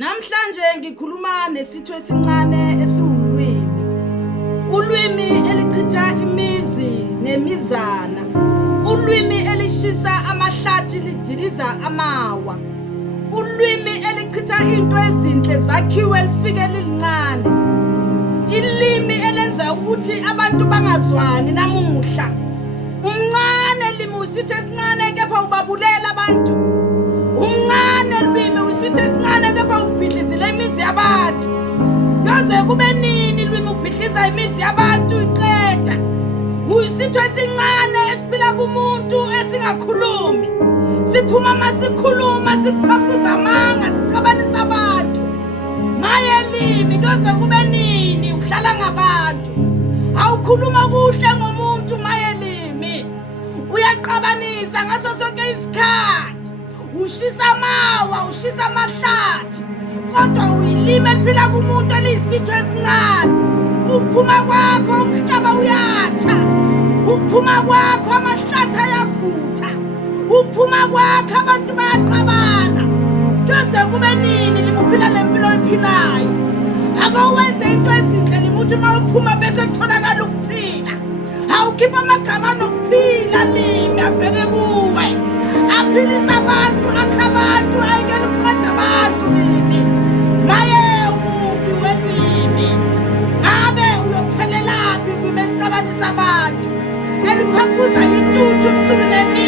Namhlanje ngikhuluma nesitho esincane esiwulwimi. Ulwimi elichitha imizi nemizana. Ulwimi elishisa amahlathi lidiliza amawa. Ulwimi elichitha into ezinhle zakhiwe lifike lilincane. Ilimi elenza ukuthi abantu bangazwani namuhla. Umncane limi usithe esincane kepha ubabulela abantu. Umncane lwimi usithe esincane kepha ubhidlizile imizi yabantu. Kaze kube nini lwimi ubhidliza imizi yabantu iqeda? Uyisitho esincane esiphila kumuntu esingakhulumi. Siphuma masikhuluma siphafuza amanga sixabanisa abantu. Maye limi kaze kube nini uhlala ngabantu? Awukhuluma kuhle ngomuntu maye limi. Uyaqabanisa ngaso sonke isikhathi. Ushisa amawa, ushisa amahlathi. Kodwa uyilimi eliphila kumuntu eliyisitho esincane. Uphuma kwakho umhlaba uyatsha. Uphuma kwakho amahlathi ayavutha. Uphuma kwakho abantu bayaqabana. Kaze kube nini limuphila lempilo oyiphilayo? Ake wenze into ezinhle limuthi uma uphuma bese kutholakala ukuphila. Awukhipha amagama nokuphila limi avele kuwe. Aphilisa abantu, akha abantu, ayekela ukuqeda abantu limi. Maye umubi welimi. Ngabe uyophelelaphi kwimi elicabanisa abantu? Eliphafuza intuthu ubusuku nemini.